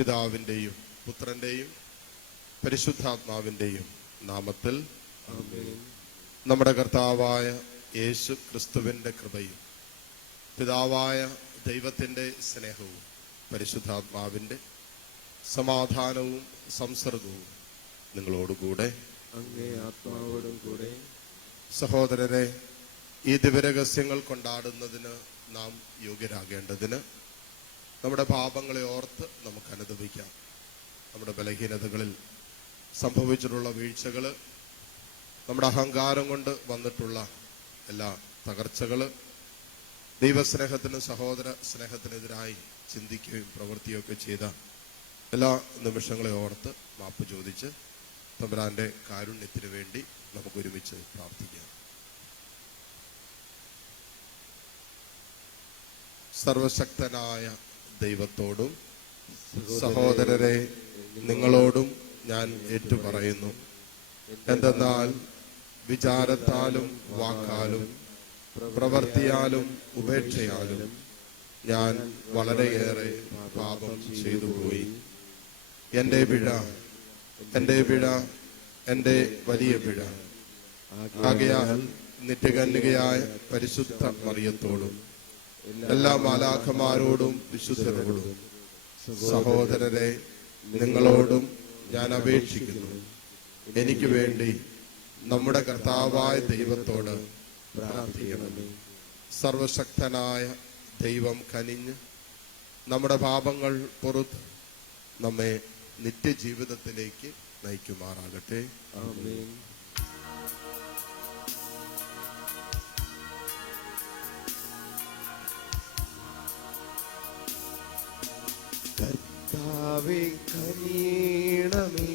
പിതാവിൻ്റെയും പുത്രൻ്റെയും പരിശുദ്ധാത്മാവിൻ്റെയും നാമത്തിൽ നമ്മുടെ കർത്താവായ യേശു ക്രിസ്തുവിൻ്റെ കൃപയും പിതാവായ ദൈവത്തിൻ്റെ സ്നേഹവും പരിശുദ്ധാത്മാവിൻ്റെ സമാധാനവും സംസർഗവും നിങ്ങളോടുകൂടെ അങ്ങേ ആത്മാവോടും കൂടെ. സഹോദരരെ, ഈ ദിവ്യരഹസ്യങ്ങൾ കൊണ്ടാടുന്നതിന് നാം യോഗ്യരാകേണ്ടതിന് നമ്മുടെ പാപങ്ങളെ ഓർത്ത് നമുക്ക് അനുദപിക്കാം. നമ്മുടെ ബലഹീനതകളിൽ സംഭവിച്ചിട്ടുള്ള വീഴ്ചകൾ, നമ്മുടെ അഹങ്കാരം കൊണ്ട് വന്നിട്ടുള്ള എല്ലാ തകർച്ചകൾ, ദൈവസ്നേഹത്തിനും സഹോദര സ്നേഹത്തിനെതിരായി ചിന്തിക്കുകയും പ്രവർത്തിക്കുകയൊക്കെ ചെയ്ത എല്ലാ നിമിഷങ്ങളെ ഓർത്ത് മാപ്പ് ചോദിച്ച് തമ്പുരാന്റെ കാരുണ്യത്തിന് വേണ്ടി നമുക്ക് ഒരുമിച്ച് പ്രാർത്ഥിക്കാം. സർവശക്തനായ ദൈവത്തോടും സഹോദരരെ നിങ്ങളോടും ഞാൻ ഏറ്റുപറയുന്നു. എന്തെന്നാൽ വിചാരത്താലും വാക്കാലും പ്രവൃത്തിയാലും ഉപേക്ഷയാലും ഞാൻ വളരെയേറെ പാപം ചെയ്തുപോയി. എൻ്റെ പിഴ, എൻ്റെ വലിയ പിഴ. ആകയാൽ നിത്യകന്യകയായ പരിശുദ്ധ മറിയത്തോടും എല്ലാ മാലാഖമാരോടും വിശുദ്ധരോടും സഹോദരരെ നിങ്ങളോടും ഞാൻ അപേക്ഷിക്കുന്നു, എനിക്ക് വേണ്ടി നമ്മുടെ കർത്താവായ ദൈവത്തോട് പ്രാർത്ഥിക്കണമേ. സർവശക്തനായ ദൈവം കനിഞ്ഞ് നമ്മുടെ പാപങ്ങൾ പുറത്ത് നമ്മെ നിത്യജീവിതത്തിലേക്ക് നയിക്കുമാറാകട്ടെ. ആമേൻ. കർത്താവേ കനിയണമേ,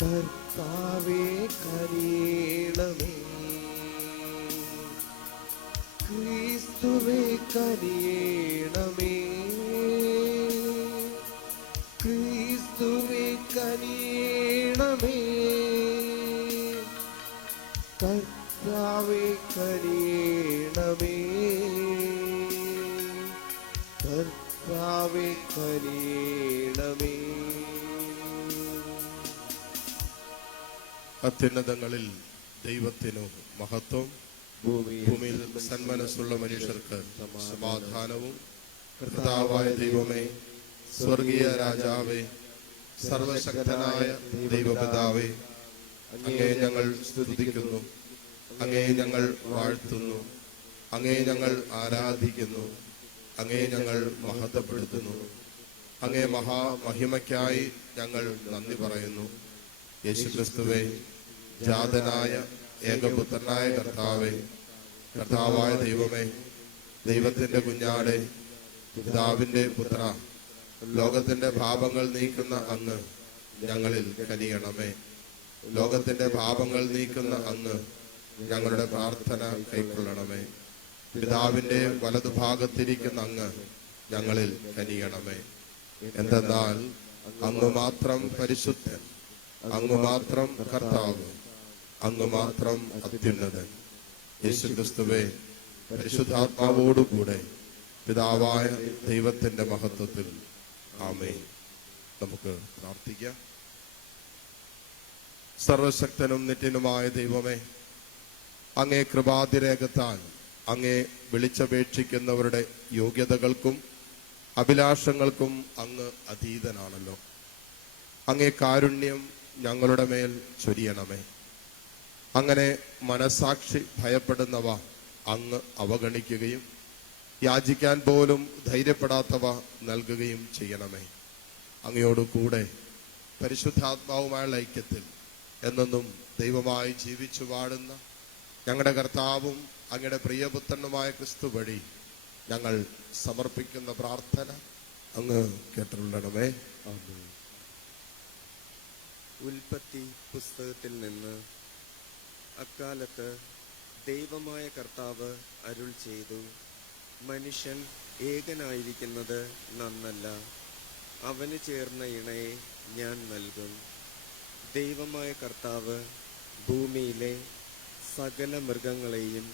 കർത്താവേ കനിയണമേ, ക്രിസ്തുവേ കനിയണമേ, ക്രിസ്തുവേ കനിയണമേ, കർത്താവേ കനിയണമേ, കർത്താവേ കനിയണമേ. അത്യുന്നതങ്ങളിൽ ദൈവത്തിനു മഹത്വം, ഭൂമിയിൽ സന്മനസ്സുള്ള മനുഷ്യർക്ക് സമാധാനവും. കർത്താവായ ദൈവമേ, സ്വർഗീയ രാജാവേ, സർവശക്തനായ ദൈവപിതാവേ, അങ്ങേ ഞങ്ങൾ സ്തുതിക്കുന്നു, അങ്ങേ ഞങ്ങൾ വാഴ്ത്തുന്നു, അങ്ങേ ഞങ്ങൾ ആരാധിക്കുന്നു, അങ്ങേ ഞങ്ങൾ മഹത്വപ്പെടുത്തുന്നു. അങ്ങേ മഹാമഹിമയ്ക്കായി ഞങ്ങൾ നന്ദി പറയുന്നു. യേശുക്രിസ്തുവേ, ജാതനായ ഏകപുത്രനായ കർത്താവേ, കർത്താവായ ദൈവമേ, ദൈവത്തിന്റെ കുഞ്ഞാടെ, പിതാവിന്റെ പുത്ര, ലോകത്തിന്റെ പാപങ്ങൾ നീക്കുന്ന അങ്ങ് ഞങ്ങളിൽ കനിയണമേ. ലോകത്തിന്റെ പാപങ്ങൾ നീക്കുന്ന അങ്ങ് ഞങ്ങളുടെ പ്രാർത്ഥന കൈക്കൊള്ളണമേ. പിതാവിന്റെ വലതുഭാഗത്തിരിക്കുന്ന അങ്ങ് ഞങ്ങളിൽ കനിയണമേ. എന്തെന്നാൽ അങ്ങ് മാത്രം പരിശുദ്ധൻ, അങ്ങ് മാത്രം കർത്താവ്, അങ്ങ് മാത്രം അത്യുന്നതൻ. യേശുക്രിസ്തുവേ, പരിശുദ്ധാത്മാവോടുകൂടെ പിതാവായ ദൈവത്തിന്റെ മഹത്വത്തിൽ ആമേൻ. നമുക്ക് പ്രാർത്ഥിക്കാം. സർവശക്തനും നിത്യനുമായ ദൈവമേ, അങ്ങേ കൃപാതിരേകത്താൽ അങ്ങേ വിളിച്ചപേക്ഷിക്കുന്നവരുടെ യോഗ്യതകൾക്കും അഭിലാഷങ്ങൾക്കും അങ്ങ് അതീതനാണല്ലോ. അങ്ങേ കാരുണ്യം ഞങ്ങളുടെ മേൽ ചൊരിയണമേ. അങ്ങനെ മനസാക്ഷി ഭയപ്പെടുന്നവ അങ്ങ് അവഗണിക്കുകയും യാചിക്കാൻ പോലും ധൈര്യപ്പെടാത്തവ നൽകുകയും ചെയ്യണമേ. അങ്ങയോട് കൂടെ പരിശുദ്ധാത്മാവുമായുള്ള ഐക്യത്തിൽ എന്നെന്നും ദൈവമായി ജീവിച്ചു വാഴുന്ന ഞങ്ങളുടെ കർത്താവും അങ്ങയുടെ പ്രിയപുത്രനുമായ ക്രിസ്തു വഴി ഞങ്ങൾ സമർപ്പിക്കുന്ന പ്രാർത്ഥന അങ്ങ് കേട്ടുകൊള്ളണമേ. ഉൽപ്പത്തി പുസ്തകത്തിൽ നിന്ന്. അക്കാലത്ത് ദൈവമായ കർത്താവ് അരുൾ ചെയ്തു, മനുഷ്യൻ ഏകനായിരിക്കുന്നത് നന്നല്ല, അവന് ചേർന്ന ഇണയെ ഞാൻ നൽകും. ദൈവമായ കർത്താവ് ഭൂമിയിലെ സകല മൃഗങ്ങളെയും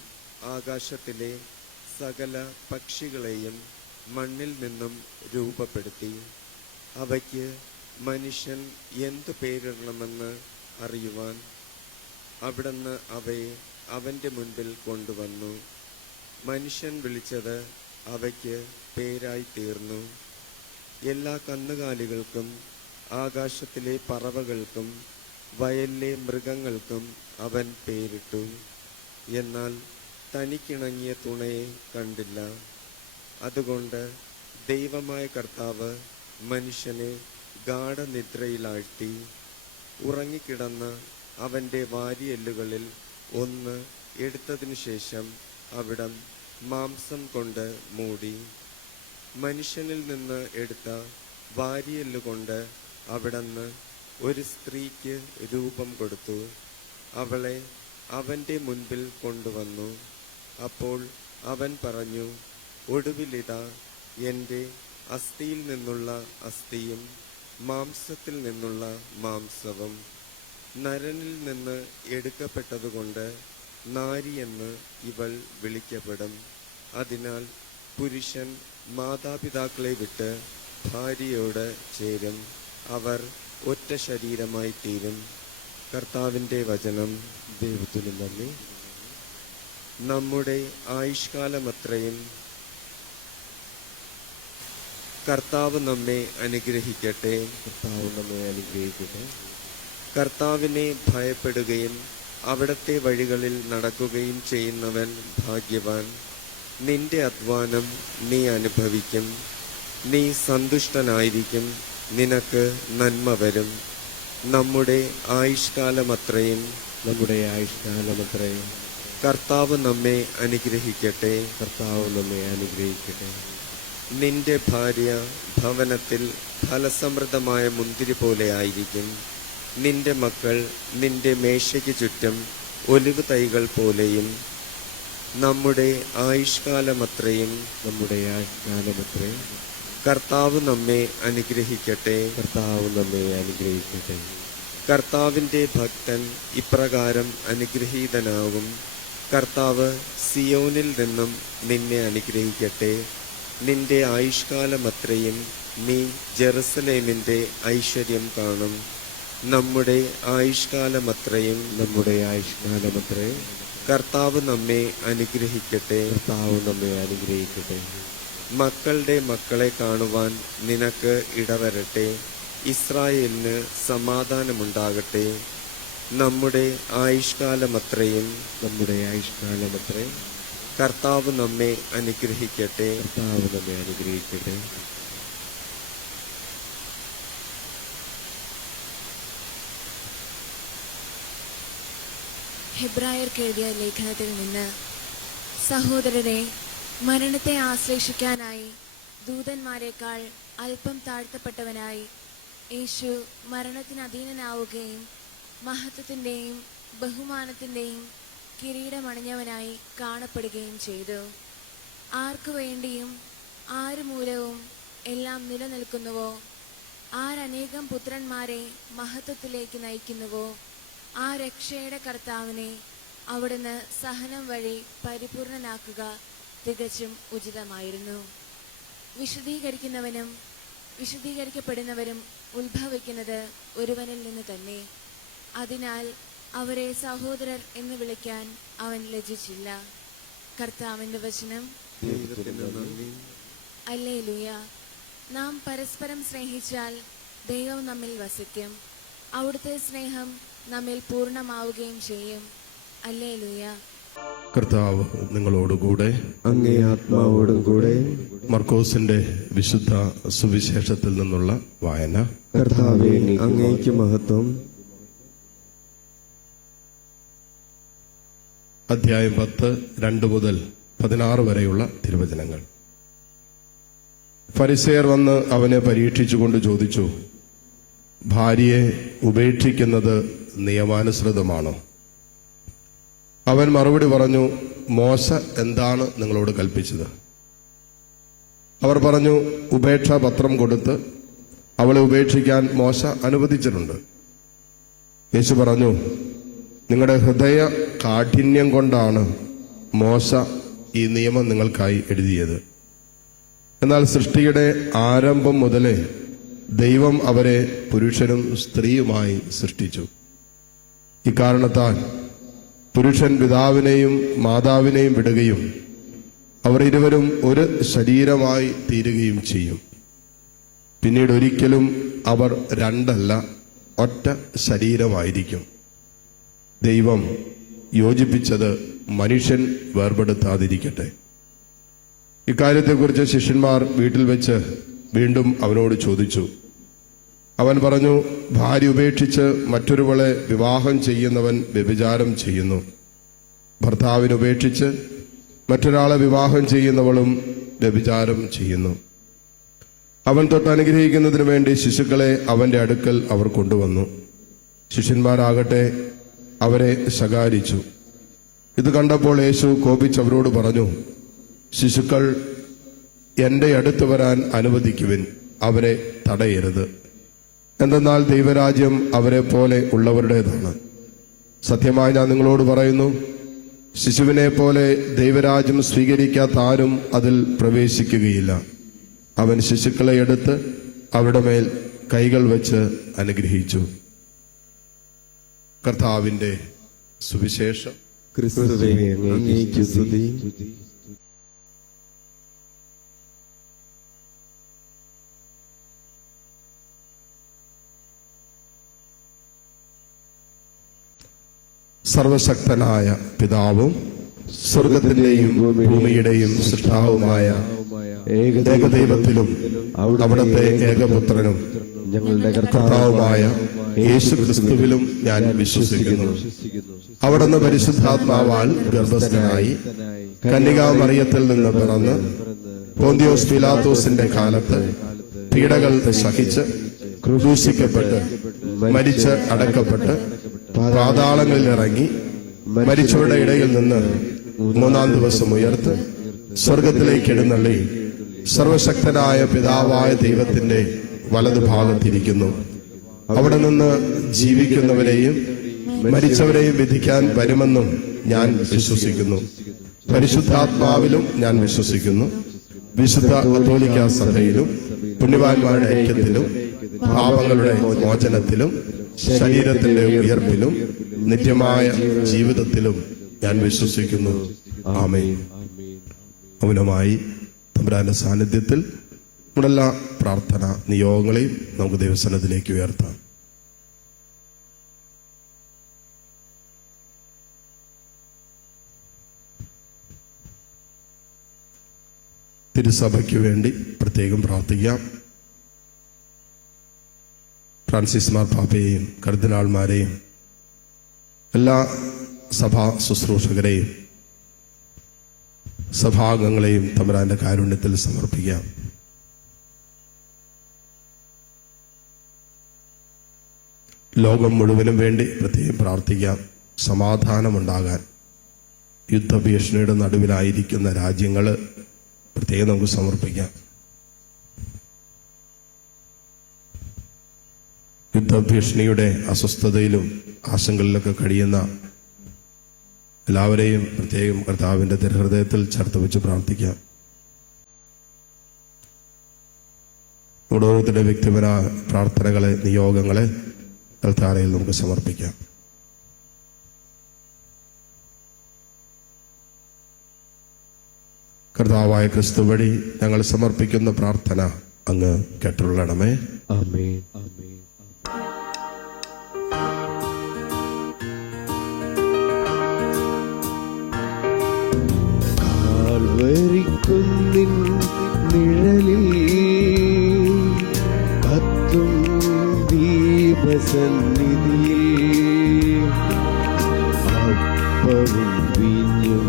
ആകാശത്തിലെ സകല പക്ഷികളെയും മണ്ണിൽ നിന്നും രൂപപ്പെടുത്തി. അവയ്ക്ക് മനുഷ്യൻ എന്തു പേരിടണമെന്ന് അറിയുവാൻ അവിടുന്ന് അവയെ അവൻ്റെ മുൻപിൽ കൊണ്ടുവന്നു. മനുഷ്യൻ വിളിച്ചത് അവയ്ക്ക് പേരായി തീർന്നു. എല്ലാ കന്നുകാലികൾക്കും ആകാശത്തിലെ പറവകൾക്കും വയലിലെ മൃഗങ്ങൾക്കും അവൻ പേരിട്ടു. എന്നാൽ തനിക്കിണങ്ങിയ തുണയെ കണ്ടില്ല. അതുകൊണ്ട് ദൈവമായ കർത്താവ് മനുഷ്യനെ ഗാഢനിദ്രയിലാഴ്ത്തി. ഉറങ്ങിക്കിടന്ന അവൻ്റെ വാരിയെല്ലുകളിൽ ഒന്ന് എടുത്തതിനു ശേഷം അവിടം മാംസം കൊണ്ട് മൂടി. മനുഷ്യനിൽ നിന്ന് എടുത്ത വാരിയെല്ലുകൊണ്ട് അവിടുന്ന് ഒരു സ്ത്രീക്ക് രൂപം കൊടുത്തു. അവളെ അവൻ്റെ മുൻപിൽ കൊണ്ടുവന്നു. അപ്പോൾ അവൻ പറഞ്ഞു, ഒടുവിലിതാ എൻ്റെ അസ്ഥിയിൽ നിന്നുള്ള അസ്ഥിയും മാംസത്തിൽ നിന്നുള്ള മാംസവും. നരനിൽ നിന്ന് എടുക്കപ്പെട്ടതുകൊണ്ട് നാരി എന്ന് ഇവൾ വിളിക്കപ്പെടും. അതിനാൽ പുരുഷൻ മാതാപിതാക്കളെ വിട്ട് ഭാര്യയോട് ചേരും, അവർ ഒറ്റ ശരീരമായി തീരും. കർത്താവിൻ്റെ വചനം. ദൈവത്തിന് നന്ദി. നമ്മുടെ ആയുഷ്കാലമത്രയും കർത്താവ് നമ്മെ അനുഗ്രഹിക്കട്ടെ. കർത്താവ് നമ്മെ അനുഗ്രഹിക്കട്ടെ. കർത്താവിനെ ഭയപ്പെടുകയും അവിടുത്തെ വഴികളിൽ നടക്കുകയും ചെയ്യുന്നവൻ ഭാഗ്യവാൻ. നിന്റെ അധ്വാനം നീ അനുഭവിക്കും, നീ സന്തുഷ്ടനായിരിക്കും, നിനക്ക് നന്മ വരും. നമ്മുടെ ആയുഷ്കാലമത്രയും കർത്താവ് നമ്മെ അനുഗ്രഹിക്കട്ടെ. കർത്താവ് നമ്മെ അനുഗ്രഹിക്കട്ടെ. നിന്റെ ഭാര്യ ഭവനത്തിൽ ഫലസമൃദ്ധമായ മുന്തിരി പോലെ ആയിരിക്കും. നിന്റെ മക്കൾ നിന്റെ മേശയ്ക്ക് ചുറ്റും ഒലിവ് തൈകൾ പോലെയും. നമ്മുടെ ആയുഷ്കാലമത്രയും കർത്താവ് നമ്മെ അനുഗ്രഹിക്കട്ടെ. കർത്താവ് നമ്മെ അനുഗ്രഹിക്കട്ടെ. കർത്താവിൻ്റെ ഭക്തൻ ഇപ്രകാരം അനുഗ്രഹീതനാകും. കർത്താവ് സിയോനിൽ നിന്നും നിന്നെ അനുഗ്രഹിക്കട്ടെ. നിന്റെ ആയുഷ്കാലമത്രയും നീ ജെറുസലേമിൻ്റെ ഐശ്വര്യം കാണും. നമ്മുടെ ആയുഷ്കാലമത്രയും കർത്താവ് നമ്മെ അനുഗ്രഹിക്കട്ടെ. കർത്താവ് നമ്മെ അനുഗ്രഹിക്കട്ടെ. മക്കളുടെ മക്കളെ കാണുവാൻ നിനക്ക് ഇടവരട്ടെ. ഇസ്രായേലിന് സമാധാനമുണ്ടാകട്ടെ. നമ്മുടെ ആയുഷ്കാലമത്രയും കർത്താവ് നമ്മെ അനുഗ്രഹിക്കട്ടെ. കർത്താവ് നമ്മെ അനുഗ്രഹിക്കട്ടെ. ഹെബ്രായർക്ക് എഴുതിയ ലേഖനത്തിൽ നിന്ന്, സഹോദരരെ, മരണത്തെ ആശ്ലേഷിക്കാനായി ദൂതന്മാരെക്കാൾ അല്പം താഴ്ത്തപ്പെട്ടവനായി യേശു മരണത്തിന് അധീനനാവുകയും മഹത്വത്തിൻ്റെയും ബഹുമാനത്തിൻ്റെയും കിരീടമണിഞ്ഞവനായി കാണപ്പെടുകയും ചെയ്തു. ആർക്കു വേണ്ടിയും ആര് മൂലവും എല്ലാം നിലനിൽക്കുന്നുവോ, ആരനേകം പുത്രന്മാരെ മഹത്വത്തിലേക്ക് നയിക്കുന്നുവോ, ആ രക്ഷയുടെ കർത്താവിനെ അവിടുന്ന് സഹനം വഴി പരിപൂർണനാക്കുക തികച്ചും ഉചിതമായിരുന്നു. വിശദീകരിക്കുന്നവനും വിശദീകരിക്കപ്പെടുന്നവരും ഉത്ഭവിക്കുന്നത് ഒരുവനിൽ നിന്ന് തന്നെ. അതിനാൽ അവരെ സഹോദരർ എന്ന് വിളിക്കാൻ അവൻ ലജ്ജിച്ചില്ല. കർത്താവിന്റെ വചനം. ഹല്ലേലൂയ. നാം പരസ്പരം സ്നേഹിച്ചാൽ ദൈവം നമ്മിൽ വസിക്കും, അവിടുത്തെ സ്നേഹം നമ്മിൽ പൂർണ്ണമാവുകയും ചെയ്യും. ഹല്ലേലൂയ. കർത്താവ് നിങ്ങളോടുകൂടെ. അങ്ങേ ആത്മാവോടും കൂടെ. മർക്കോസിന്റെ വിശുദ്ധ സുവിശേഷത്തിൽ നിന്നുള്ള വായന. കർത്താവേ, അങ്ങേക്ക് മഹത്വം. അധ്യായം 10, 2 മുതൽ 16 വരെയുള്ള തിരുവചനങ്ങൾ. ഫരിസേയർ വന്ന് അവനെ പരീക്ഷിച്ചുകൊണ്ട് ചോദിച്ചു, ഭാര്യയെ ഉപേക്ഷിക്കുന്നത് നിയമാനുസൃതമാണോ? അവൻ മറുപടി പറഞ്ഞു, മോശ എന്താണ് നിങ്ങളോട് കൽപ്പിച്ചത്? അവർ പറഞ്ഞു, ഉപേക്ഷാപത്രം കൊടുത്ത് അവളെ ഉപേക്ഷിക്കാൻ മോശ അനുവദിച്ചിട്ടുണ്ട്. യേശു പറഞ്ഞു, നിങ്ങളുടെ ഹൃദയ കാഠിന്യം കൊണ്ടാണ് മോശ ഈ നിയമം നിങ്ങൾക്കായി എഴുതിയത്. എന്നാൽ സൃഷ്ടിയുടെ ആരംഭം മുതലേ ദൈവം അവരെ പുരുഷനും സ്ത്രീയുമായി സൃഷ്ടിച്ചു. ഇക്കാരണത്താൽ പുരുഷൻ പിതാവിനെയും മാതാവിനെയും വിടുകയും അവർ ഇരുവരും ഒരു ശരീരമായി തീരുകയും ചെയ്യും. പിന്നീട് ഒരിക്കലും അവർ രണ്ടല്ല, ഒറ്റ ശരീരമായിരിക്കും. ദൈവം യോജിപ്പിച്ചത് മനുഷ്യൻ വേർപെടുത്താതിരിക്കട്ടെ. ഇക്കാര്യത്തെക്കുറിച്ച് ശിഷ്യന്മാർ വീട്ടിൽ വെച്ച് വീണ്ടും അവനോട് ചോദിച്ചു. അവൻ പറഞ്ഞു, ഭാര്യ ഉപേക്ഷിച്ച് മറ്റൊരുവളെ വിവാഹം ചെയ്യുന്നവൻ വ്യഭിചാരം ചെയ്യുന്നു. ഭർത്താവിനെ ഉപേക്ഷിച്ച് മറ്റൊരാളെ വിവാഹം ചെയ്യുന്നവളും വ്യഭിചാരം ചെയ്യുന്നു. അവൻ തൊട്ട് അനുഗ്രഹിക്കുന്നതിന് വേണ്ടി ശിശുക്കളെ അവന്റെ അടുക്കൽ അവർ കൊണ്ടുവന്നു. ശിഷ്യന്മാരാകട്ടെ അവരെ ശകാരിച്ചു. ഇത് കണ്ടപ്പോൾ യേശു കോപിച്ച് അവരോട് പറഞ്ഞു, ശിശുക്കൾ എന്റെ അടുത്ത് വരാൻ അനുവദിക്കുവിൻ, അവരെ തടയരുത്. എന്തെന്നാൽ ദൈവരാജ്യം അവരെ പോലെ ഉള്ളവരുടേതാണ്. സത്യമായി ഞാൻ നിങ്ങളോട് പറയുന്നു, ശിശുവിനെ പോലെ ദൈവരാജ്യം സ്വീകരിക്കാത്ത ആരും അതിൽ പ്രവേശിക്കുകയില്ല. അവൻ ശിശുക്കളെ എടുത്ത് അവരുടെ മേൽ കൈകൾ വെച്ച് അനുഗ്രഹിച്ചു. കർത്താവിന്റെ സുവിശേഷം. ക്രിസ്തുവേ, അങ്ങേയ്ക്ക് സ്തുതി. സർവശക്തനായ പിതാവും സ്വർഗത്തിന്റെയും ഭൂമിയുടെയും സൃഷ്ടാവുമായ ഏകദൈവത്തിലും അവിടുത്തെ ഏകപുത്രനും ഞങ്ങളുടെ കർത്താവുമായ യേശു ക്രിസ്തുവിലും ഞാൻ വിശ്വസിക്കുന്നു. അവിടുന്ന് പരിശുദ്ധാത്മാവാൽ ഗർഭസ്ഥനായി കന്യകാമറിയത്തിൽ നിന്ന് പിറന്ന് പോന്തിയോസ് പീലാത്തോസിന്റെ കാലത്ത് പീഡകൾ സഹിച്ച് ക്രൂശിക്കപ്പെട്ട് മരിച്ച് അടക്കപ്പെട്ട് പാതാളങ്ങളിൽ ഇറങ്ങി മരിച്ചവരുടെ ഇടയിൽ നിന്ന് മൂന്നാം ദിവസം ഉയർത്ത് സ്വർഗത്തിലേക്ക് എഴുന്നള്ളി സർവശക്തനായ പിതാവായ ദൈവത്തിന്റെ വലതുഭാഗത്തിരിക്കുന്നു. അവിടെ നിന്ന് ജീവിക്കുന്നവരെയും മരിച്ചവരെയും വിധിക്കാൻ വരുമെന്നും ഞാൻ വിശ്വസിക്കുന്നു. പരിശുദ്ധാത്മാവിലും ഞാൻ വിശ്വസിക്കുന്നു. വിശുദ്ധ കത്തോലിക്കാ സഭയിലും പുണ്യവാന്മാരുടെ ഐക്യത്തിലും പാപങ്ങളുടെ മോചനത്തിലും ശരീരത്തിന്റെ ഉയർപ്പിലും നിത്യമായ ജീവിതത്തിലും ഞാൻ വിശ്വസിക്കുന്നു. ആമേൻ. മൗനമായി തമ്പുരാന്റെ സാന്നിധ്യത്തിൽ നമ്മുടെ എല്ലാ പ്രാർത്ഥന നിയോഗങ്ങളെയും നമുക്ക് ദൈവസന്നിധിയിലേക്ക് ഉയർത്താം. തിരുസഭയ്ക്ക് വേണ്ടി പ്രത്യേകം പ്രാർത്ഥിക്കാം. ഫ്രാൻസിസ് മാർപ്പാപ്പയെയും കർദിനാൾമാരെയും എല്ലാ സഭാ ശുശ്രൂഷകരെയും സഭാംഗങ്ങളെയും തമ്പുരാന്റെ കാരുണ്യത്തിൽ സമർപ്പിക്കാം. ലോകം മുഴുവനും വേണ്ടി പ്രത്യേകം പ്രാർത്ഥിക്കാം. സമാധാനമുണ്ടാകാൻ യുദ്ധഭീഷണിയുടെ നടുവിലായിരിക്കുന്ന രാജ്യങ്ങൾ പ്രത്യേകം നമുക്ക് സമർപ്പിക്കാം. യുദ്ധഭീഷണിയുടെ അസ്വസ്ഥതയിലും ആശങ്കകളിലൊക്കെ കഴിയുന്ന എല്ലാവരെയും പ്രത്യേകം കർത്താവിന്റെ തിരുഹൃദയത്തിൽ ചേർത്ത് വെച്ച് പ്രാർത്ഥിക്കാം. ഓരോരുത്തരുടെ വ്യക്തിപരമായ പ്രാർത്ഥനകളെ നിയോഗങ്ങളെ കർത്താവിൽ നമുക്ക് സമർപ്പിക്കാം. കർത്താവായ ക്രിസ്തു വഴി ഞങ്ങൾ സമർപ്പിക്കുന്ന പ്രാർത്ഥന അങ്ങ് കേട്ടുള്ളണമേ. ആമേൻ. ആമേൻ. കാൽവരിക്കുന്നിൻ നിഴലിൽ കത്തും ദീപസന്നിധിയിൽ അപ്പവും വീഞ്ഞും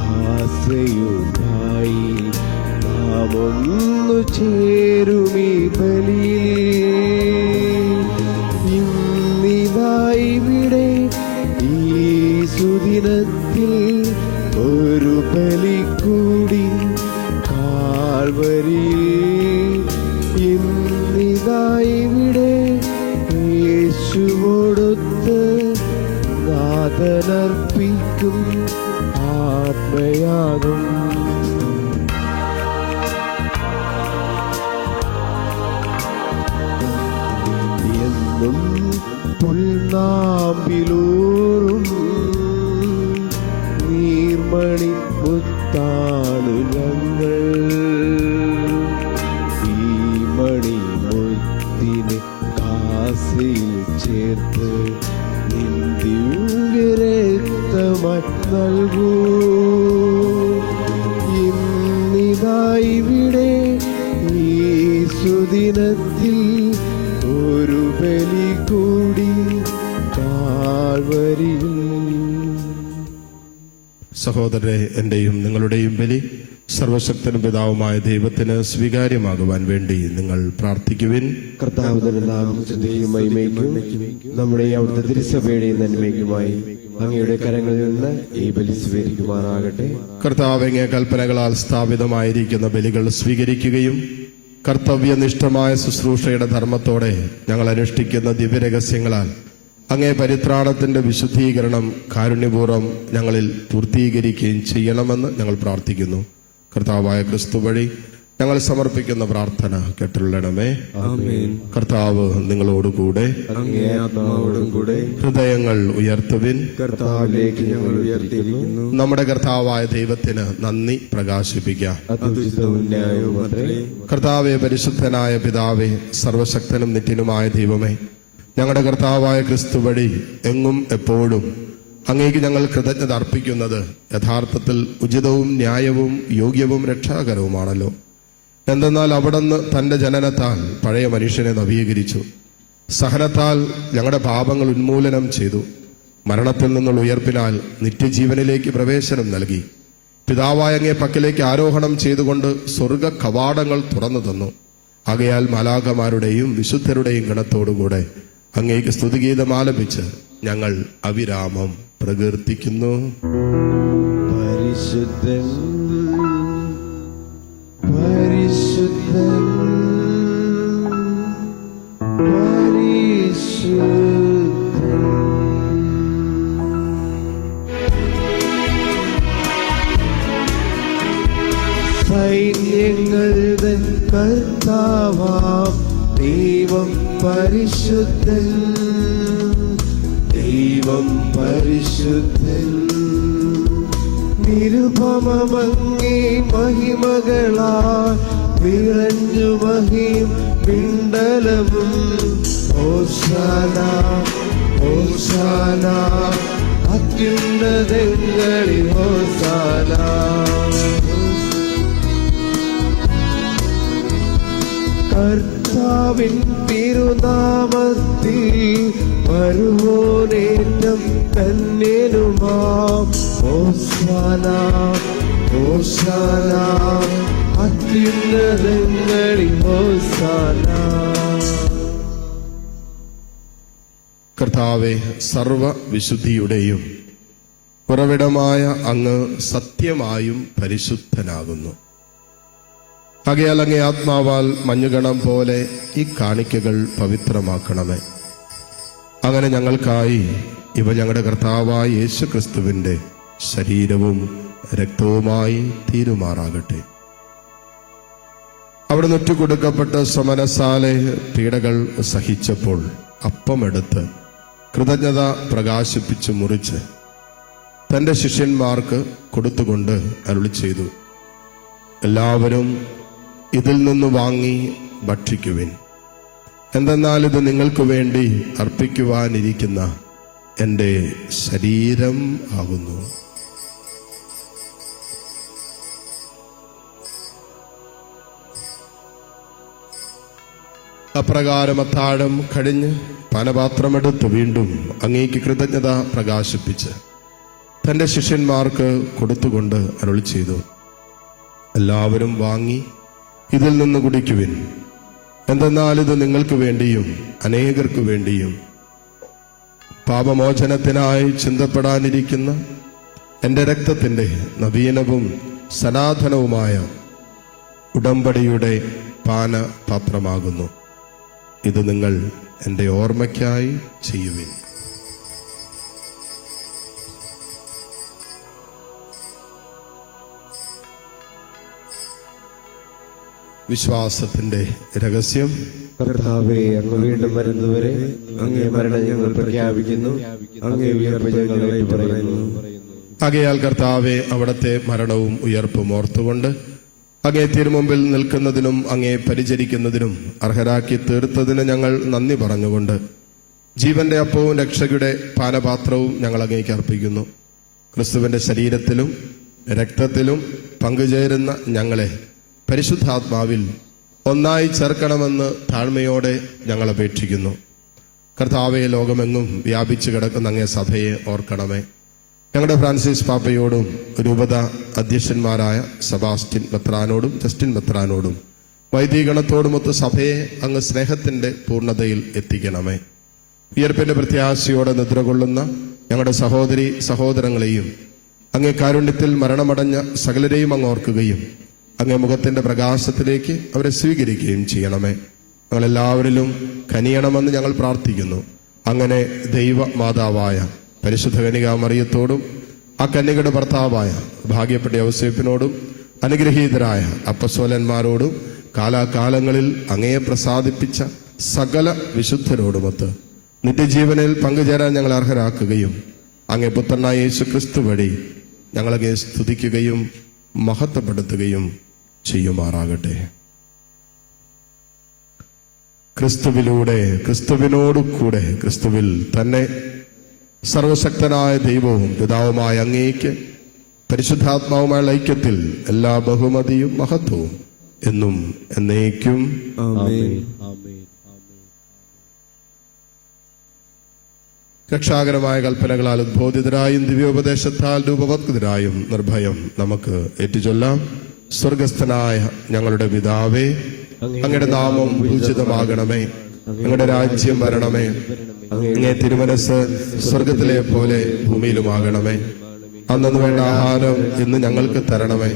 ആശ്രയുമായി നാം ഒന്നു ചേരുമീ ബലിയിൽ. ഇന്നിതായിവിടെ ഈ സുദിനത്തിൽ ഒരു ബലി കൂടി കാൽവരിയിൽ. ഇന്നിതായിവിടെ യേശുവോടൊത്ത് നാഥനർപ്പിക്കും ആത്മയാഗം. മണിമുത്തിനെ കാസിൽ ചേർത്ത് നിൻ ദിവ്യരക്തമായി നൽകൂ. ഇന്നിതായിവിടെ ഈ സുദിനത്തിൽ ഒരു ബലി കൂടി കാൽവരിയിൽ. സഹോദരരെ, എന്റെയും നിങ്ങളുടെയും ബലി സർവശക്തനും പിതാവുമായ ദൈവത്തിന് സ്വീകാര്യമാകുവാൻ വേണ്ടി നിങ്ങൾ പ്രാർത്ഥിക്കുവിൻ. കർത്താവിന്റെ നാമത്തിന്റെയും മഹിമയ്ക്കും നമ്മുടെ അവിടുത്തെ തിരുസഭയുടെ നന്മയ്ക്കുമായി അങ്ങയുടെ കരങ്ങളിൽ നിന്ന് ഈ ബലി സ്വീകരിക്കുമാറാകട്ടെ. കർത്താവ് അങ്ങേ കൽപ്പനകളാൽ സ്ഥാപിതമായിരിക്കുന്ന ബലികൾ സ്വീകരിക്കുകയും കർത്തവ്യനിഷ്ഠമായ ശുശ്രൂഷയുടെ ധർമ്മത്തോടെ ഞങ്ങൾ അനുഷ്ഠിക്കുന്ന ദിവ്യരഹസ്യങ്ങളാൽ അങ്ങേ പരിത്രാണത്തിന്റെ വിശുദ്ധീകരണം കാരുണ്യപൂർവ്വം ഞങ്ങളിൽ പൂർത്തീകരിക്കുകയും ചെയ്യണമെന്ന് ഞങ്ങൾ പ്രാർത്ഥിക്കുന്നു. കർത്താവായ ക്രിസ്തു വഴി ഞങ്ങൾ സമർപ്പിക്കുന്ന പ്രാർത്ഥന കേട്ടുള്ളണമേ. കർത്താവ് നിങ്ങളോടുകൂടെ, അങ്ങേ ആത്മാവോടും കൂടെ. ഹൃദയങ്ങൾ ഉയർത്തുവിൻ. കർത്താവിലേക്ക് ഞങ്ങൾ ഉയർത്തിയിരിക്കുന്നു. നമ്മുടെ കർത്താവായ ദൈവത്തിന് നന്ദി പ്രകാശിപ്പിക്കാം. അതുചിതവും ന്യായവുമത്രേ. കർത്താവെ, പരിശുദ്ധനായ പിതാവേ, സർവശക്തനും നിത്യനുമായ ദൈവമേ, ഞങ്ങളുടെ കർത്താവായ ക്രിസ്തു വഴി എങ്ങും എപ്പോഴും അങ്ങേക്ക് ഞങ്ങൾ കൃതജ്ഞത അർപ്പിക്കുന്നത് യഥാർത്ഥത്തിൽ ഉചിതവും ന്യായവും യോഗ്യവും രക്ഷാകരവുമാണല്ലോ. എന്തെന്നാൽ അവിടുന്ന് തന്റെ ജനനത്താൽ പഴയ മനുഷ്യനെ നവീകരിച്ചു, സഹനത്താൽ ഞങ്ങളുടെ പാപങ്ങൾ ഉന്മൂലനം ചെയ്തു, മരണത്തിൽ നിന്നുള്ള ഉയർപ്പിനാൽ നിത്യജീവനിലേക്ക് പ്രവേശനം നൽകി, പിതാവായ അങ്ങേ പക്കലേക്ക് ആരോഹണം ചെയ്തുകൊണ്ട് സ്വർഗ കവാടങ്ങൾ തുറന്നു തന്നു. ആകയാൽ മാലാഖമാരുടെയും വിശുദ്ധരുടെയും ഗണത്തോടുകൂടെ അങ്ങേക്ക് സ്തുതിഗീതം ആലപിച്ച് ഞങ്ങൾ അവിരാമം പ്രകീർത്തിക്കുന്നു. പരിശുദ്ധൻ പരിശുദ്ധൻ പരിശുദ്ധൻ. സൈന്യങ്ങളുടെ കർത്താവാം ദൈവം പരിശുദ്ധൻ, ദൈവം പരിശുദ്ധൻ. നിരുപമങ്ങേ മഹിമകളാൽ നിറഞ്ഞു മഹിം പിണ്ടലവും. ഹോശാന ഹോശാന അത്യുന്നതങ്ങളിൽ ഹോശാന. കർത്താവിൻ തിരുനാമത്തിൽ വരുവോനേറ്റം ധന്യനുമാം. ഹോശാന ഹോശാന അത്യുന്നതങ്ങളിൽ ഹോശാന. കർത്താവെ, സർവ വിശുദ്ധിയുടെയും ഉറവിടമായ അങ്ങ് സത്യമായും പരിശുദ്ധനാകുന്നു. ആകയാൽ അങ്ങേ ആത്മാവാൽ മഞ്ഞുകണം പോലെ ഈ കാണിക്കകൾ പവിത്രമാക്കണമേ. അങ്ങനെ ഞങ്ങൾക്കായി ഇവ ഞങ്ങളുടെ കർത്താവായ യേശു ക്രിസ്തുവിന്റെ ശരീരവും രക്തവുമായി തീരുമാറാകട്ടെ. അവിടെ ഒറ്റുകൊടുക്കപ്പെട്ട സമനസാലെ പീഡകൾ സഹിച്ചപ്പോൾ അപ്പമെടുത്ത് കൃതജ്ഞത പ്രകാശിപ്പിച്ച് മുറിച്ച് തന്റെ ശിഷ്യന്മാർക്ക് കൊടുത്തുകൊണ്ട് അരുളി ചെയ്തു, എല്ലാവരും ഇതിൽ നിന്ന് വാങ്ങി ഭക്ഷിക്കുവിൻ. എന്തെന്നാൽ ഇത് നിങ്ങൾക്ക് വേണ്ടി അർപ്പിക്കുവാനിരിക്കുന്ന എൻ്റെ ശരീരം ആകുന്നു. അപ്രകാരം അത്താഴം കഴിഞ്ഞ് പാനപാത്രമെടുത്ത് വീണ്ടും അങ്ങേക്ക് കൃതജ്ഞത പ്രകാശിപ്പിച്ച് തന്റെ ശിഷ്യന്മാർക്ക് കൊടുത്തുകൊണ്ട് അരുളി ചെയ്തു, എല്ലാവരും വാങ്ങി ഇതിൽ നിന്ന് കുടിക്കുവിൻ. എന്തെന്നാൽ ഇത് നിങ്ങൾക്ക് വേണ്ടിയും അനേകർക്ക് വേണ്ടിയും പാപമോചനത്തിനായി ചിന്തപ്പെടാനിരിക്കുന്ന എൻ്റെ രക്തത്തിൻ്റെ നവീനവും സനാതനവുമായ ഉടമ്പടിയുടെ പാനപാത്രമാകുന്നു. ഇത് നിങ്ങൾ എൻ്റെ ഓർമ്മയ്ക്കായി ചെയ്യുവിൻ. വിശ്വാസത്തിന്റെ രഹസ്യം. കർത്താവേ, അങ്ങ് വീണ്ടും വരുന്നവരെ അങ്ങേ മരണം ഞങ്ങൾ പ്രഖ്യാപിക്കുന്നു, അങ്ങേ ഉയർപ്പ് ഞങ്ങൾ ഏറ്റുപറയുന്നു. ആകയാൽ കർത്താവെ, അവിടുത്തെ മരണവും ഉയർപ്പും ഓർത്തുകൊണ്ട് അങ്ങേ തിരുമുമ്പിൽ നിൽക്കുന്നതിനും അങ്ങേ പരിചരിക്കുന്നതിനും അർഹരാക്കി തീർത്തതിന് ഞങ്ങൾ നന്ദി പറഞ്ഞുകൊണ്ട് ജീവന്റെ അപ്പവും രക്ഷകയുടെ പാനപാത്രവും ഞങ്ങൾ അങ്ങേക്ക് അർപ്പിക്കുന്നു. ക്രിസ്തുവിന്റെ ശരീരത്തിലും രക്തത്തിലും പങ്കുചേരുന്ന ഞങ്ങളെ പരിശുദ്ധാത്മാവിൽ ഒന്നായി ചേർക്കണമെന്ന് താഴ്മയോടെ ഞങ്ങൾ അപേക്ഷിക്കുന്നു. കർത്താവെ, ലോകമെങ്ങും വ്യാപിച്ചു കിടക്കുന്ന അങ്ങേ സഭയെ ഓർക്കണമേ. ഞങ്ങളുടെ ഫ്രാൻസിസ് പാപ്പയോടും രൂപത അധ്യക്ഷന്മാരായ സെബാസ്റ്റ്യൻ മെത്രാനോടും ജസ്റ്റിൻ മെത്രാനോടും വൈദികഗണത്തോടുമൊത്ത് സഭയെ അങ്ങ് സ്നേഹത്തിന്റെ പൂർണ്ണതയിൽ എത്തിക്കണമേ. ഉയർപ്പിന്റെ പ്രത്യാശയോടെ നിദ്ര കൊള്ളുന്ന ഞങ്ങളുടെ സഹോദരി സഹോദരങ്ങളെയും അങ്ങേ കാരുണ്യത്തിൽ മരണമടഞ്ഞ സകലരെയും അങ്ങ് ഓർക്കുകയും അങ്ങേ മുഖത്തിന്റെ പ്രകാശത്തിലേക്ക് അവരെ സ്വീകരിക്കുകയും ചെയ്യണമേ. ഞങ്ങളെല്ലാവരിലും കനിയണമെന്ന് ഞങ്ങൾ പ്രാർത്ഥിക്കുന്നു. അങ്ങനെ ദൈവ മാതാവായ പരിശുദ്ധ കന്യകാ മറിയത്തോടും ആ കന്യകയുടെ ഭർത്താവായ ഭാഗ്യപ്പെട്ട യൗസേപ്പിനോടും അനുഗ്രഹീതരായ അപ്പസ്വലന്മാരോടും കാലാകാലങ്ങളിൽ അങ്ങയെ പ്രസാദിപ്പിച്ച സകല വിശുദ്ധരോടുമൊത്ത് നിത്യജീവനിൽ പങ്കുചേരാൻ ഞങ്ങൾ അർഹരാക്കുകയും അങ്ങേ പുത്രനായ യേശു ക്രിസ്തു വഴി ഞങ്ങളെ സ്തുതിക്കുകയും മഹത്വപ്പെടുത്തുകയും ചെയ്യുമാറാകട്ടെ. ക്രിസ്തുവിലൂടെ, ക്രിസ്തുവിനോടു കൂടെ, ക്രിസ്തുവിൽ തന്നെ സർവശക്തനായ ദൈവവും പിതാവുമായ അങ്ങേക്ക് പരിശുദ്ധാത്മാവുമായുള്ള ഐക്യത്തിൽ എല്ലാ ബഹുമതിയും മഹത്വവും എന്നും എന്നേക്കും ആമേൻ. രക്ഷാകരമായ കൽപ്പനകളാൽ ഉദ്ബോധിതരായും ദിവ്യോപദേശത്താൽ രൂപവത്കൃതരായും നിർഭയം നമുക്ക് ഏറ്റുചൊല്ലാം. സ്വർഗസ്ഥനായ ഞങ്ങളുടെ പിതാവേ, അങ്ങയുടെ നാമം പൂജിതമാകണമേ. അങ്ങയുടെ രാജ്യം വരണമേ. അങ്ങേ തിരുമനസ് സ്വർഗത്തിലെ പോലെ ഭൂമിയിലുമാകണമേ. അന്നു വേണ്ട ആഹാരം ഇന്ന് ഞങ്ങൾക്ക് തരണമേ.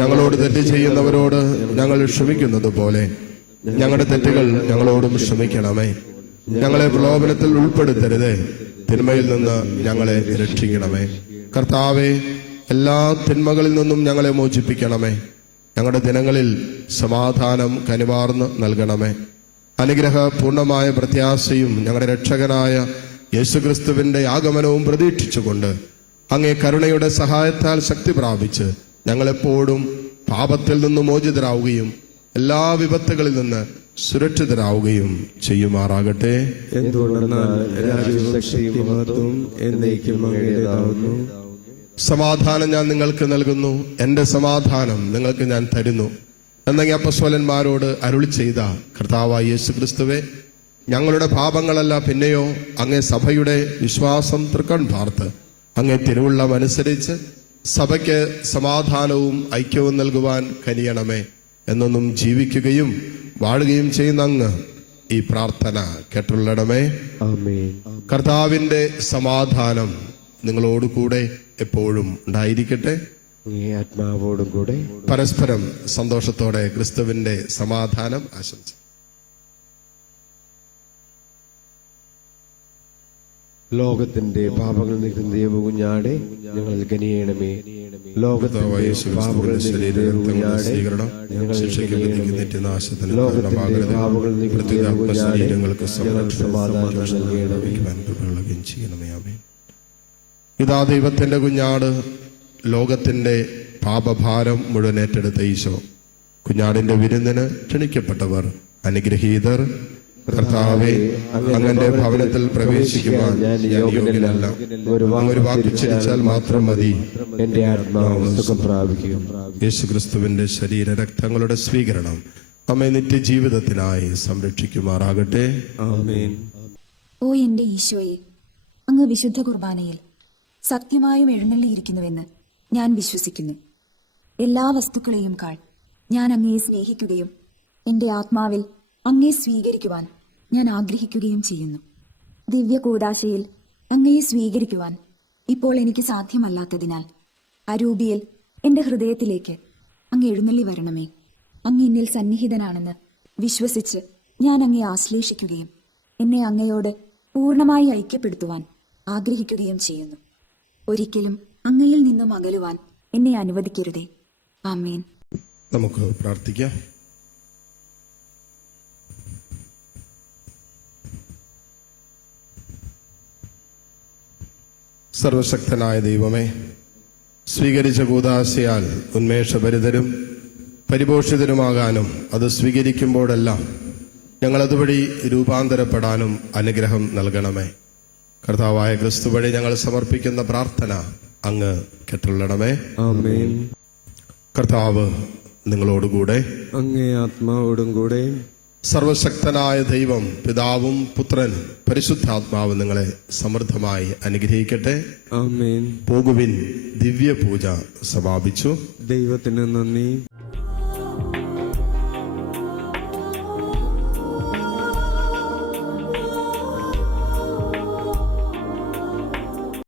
ഞങ്ങളോട് തെറ്റ് ചെയ്യുന്നവരോട് ഞങ്ങൾ ക്ഷമിക്കുന്നത് പോലെ ഞങ്ങളുടെ തെറ്റുകൾ ഞങ്ങളോടും ക്ഷമിക്കണമേ. ഞങ്ങളെ പ്രലോഭനത്തിൽ ഉൾപ്പെടുത്തരുതേ, തിന്മയിൽ നിന്ന് ഞങ്ങളെ രക്ഷിക്കണമേ. കർത്താവെ, എല്ലാ തിന്മകളിൽ നിന്നും ഞങ്ങളെ മോചിപ്പിക്കണമേ. ഞങ്ങളുടെ ദിനങ്ങളിൽ സമാധാനം കനിവാർന്ന് നൽകണമേ. അനുഗ്രഹപൂർണമായ പ്രത്യാശയും ഞങ്ങളുടെ രക്ഷകനായ യേശുക്രിസ്തുവിന്റെ ആഗമനവും പ്രതീക്ഷിച്ചുകൊണ്ട് അങ്ങേ കരുണയുടെ സഹായത്താൽ ശക്തി പ്രാപിച്ച് ഞങ്ങളെപ്പോഴും പാപത്തിൽ നിന്ന് മോചിതരാവുകയും എല്ലാ വിപത്തുകളിൽ നിന്ന് സുരക്ഷിതരാവുകയും ചെയ്യുമാറാകട്ടെ. എന്തുകൊണ്ടെന്നാൽ രാജ്യവും ശക്തിയും മഹത്വവും എന്നേക്കും അങ്ങയുടേതാകുന്നു. സമാധാനം ഞാൻ നിങ്ങൾക്ക് നൽകുന്നു, എന്റെ സമാധാനം നിങ്ങൾക്ക് ഞാൻ തരുന്നു എന്നെങ്കിൽ അപ്പസ്വലന്മാരോട് അരുളി ചെയ്ത കർത്താവായ യേശു ക്രിസ്തുവേ, ഞങ്ങളുടെ പാപങ്ങളല്ല പിന്നെയോ അങ്ങേ സഭയുടെ വിശ്വാസം തൃക്കൺ പാർത്ത് അങ്ങേ തിരുവുള്ളമനുസരിച്ച് സഭയ്ക്ക് സമാധാനവും ഐക്യവും നൽകുവാൻ കനിയണമേ. എന്നൊന്നും ജീവിക്കുകയും വാഴുകയും ചെയ്യുന്ന അങ്ങ് ഈ പ്രാർത്ഥന കേട്ടുള്ളടമേ. കർത്താവിന്റെ സമാധാനം നിങ്ങളോടുകൂടെ എപ്പോഴും ഉണ്ടായിരിക്കട്ടെ. ആത്മാവോടും കൂടെ. പരസ്പരം സന്തോഷത്തോടെ ക്രിസ്തുവിന്റെ സമാധാനം ആശംസിക്കും. ലോകത്തിന്റെ പാപങ്ങൾ നീക്കുന്ന ദൈവകുഞ്ഞാടെ ഞങ്ങൾ കനിയണമേ. ലോകത്തിന്റെ പാപങ്ങൾ നീക്കുന്ന ദൈവകുഞ്ഞാടെ ഞങ്ങൾ നിത്യനാശത്തിന് ലോകത്തിന്റെ പാപങ്ങൾ നീക്കുന്ന ദൈവകുഞ്ഞാടെ ഞങ്ങൾ സമാധാനം ചെയ്യണമേ. ആമേൻ. ഇതാ ദൈവത്തിന്റെ കുഞ്ഞാട്, ലോകത്തിന്റെ പാപഭാരം മുഴുവൻ ഏറ്റെടുത്ത ഈശോ. കുഞ്ഞാടിന്റെ വിരുന്നിന് ക്ഷണിക്കപ്പെട്ടവർ അനുഗ്രഹീതർ. കർത്താവേ, അങ്ങന്റെ ഭവനത്തിൽ പ്രവേശിക്കുവാൻ ഞാൻ യോഗ്യനല്ല. ഒരു വാക്ക് ഉച്ചരിച്ചാൽ മാത്രം മതി, എന്റെ ആത്മാവ് സുഖം പ്രാപിക്കും. യേശുക്രിസ്തുവിന്റെ ശരീര രക്തങ്ങളുടെ സ്വീകരണം നമ്മെ നിത്യജീവിതത്തിനായി സംരക്ഷിക്കുമാറാകട്ടെ. ആമേൻ. ഓ എന്റെ ഈശോയെ, അങ്ങ് വിശുദ്ധ കുർബാനയിൽ സത്യമായും എഴുന്നള്ളിയിരിക്കുന്നുവെന്ന് ഞാൻ വിശ്വസിക്കുന്നു. എല്ലാ വസ്തുക്കളെയും കാൾ ഞാൻ അങ്ങയെ സ്നേഹിക്കുകയും എന്റെ ആത്മാവിൽ അങ്ങയെ സ്വീകരിക്കുവാൻ ഞാൻ ആഗ്രഹിക്കുകയും ചെയ്യുന്നു. ദിവ്യ കൂദാശയിൽ അങ്ങയെ സ്വീകരിക്കുവാൻ ഇപ്പോൾ എനിക്ക് സാധ്യമല്ലാത്തതിനാൽ അരൂപിയിൽ എന്റെ ഹൃദയത്തിലേക്ക് അങ്ങ് എഴുന്നള്ളി വരണമേ. അങ്ങ് എന്നിൽ സന്നിഹിതനാണെന്ന് വിശ്വസിച്ച് ഞാൻ അങ്ങയെ ആശ്ലേഷിക്കുകയും എന്നെ അങ്ങയോട് പൂർണ്ണമായി ഐക്യപ്പെടുത്തുവാൻ ആഗ്രഹിക്കുകയും ചെയ്യുന്നു. ഒരിക്കലും അങ്ങയിൽ നിന്നും അകലുവാൻ എന്നെ അനുവദിക്കരുതേ. ആമേൻ. നമുക്ക് പ്രാർത്ഥിക്കാം. സർവശക്തനായ ദൈവമേ, സ്വീകരിച്ച കൂദാശയാൽ ഉന്മേഷഭരിതരും പരിപോഷിതരുമാകാനും അത് സ്വീകരിക്കുമ്പോഴെല്ലാം ഞങ്ങൾ അതുവഴി രൂപാന്തരപ്പെടാനും അനുഗ്രഹം നൽകണമേ. കർത്താവായ ക്രിസ്തു വഴി ഞങ്ങൾ സമർപ്പിക്കുന്ന പ്രാർത്ഥന അങ്ങ് കേട്ടുള്ളണമേ. ആമേൻ. കർത്താവ് നിങ്ങളോടുകൂടെ. അങ്ങേ ആത്മാവോടും കൂടെ. സർവശക്തനായ ദൈവം പിതാവും പുത്രനും പരിശുദ്ധാത്മാവും നിങ്ങളെ സമൃദ്ധമായി അനുഗ്രഹിക്കട്ടെ. ആമേൻ. പോകുവിൻ, ദിവ്യ പൂജ സമാപിച്ചു. ദൈവത്തിന് നന്ദി.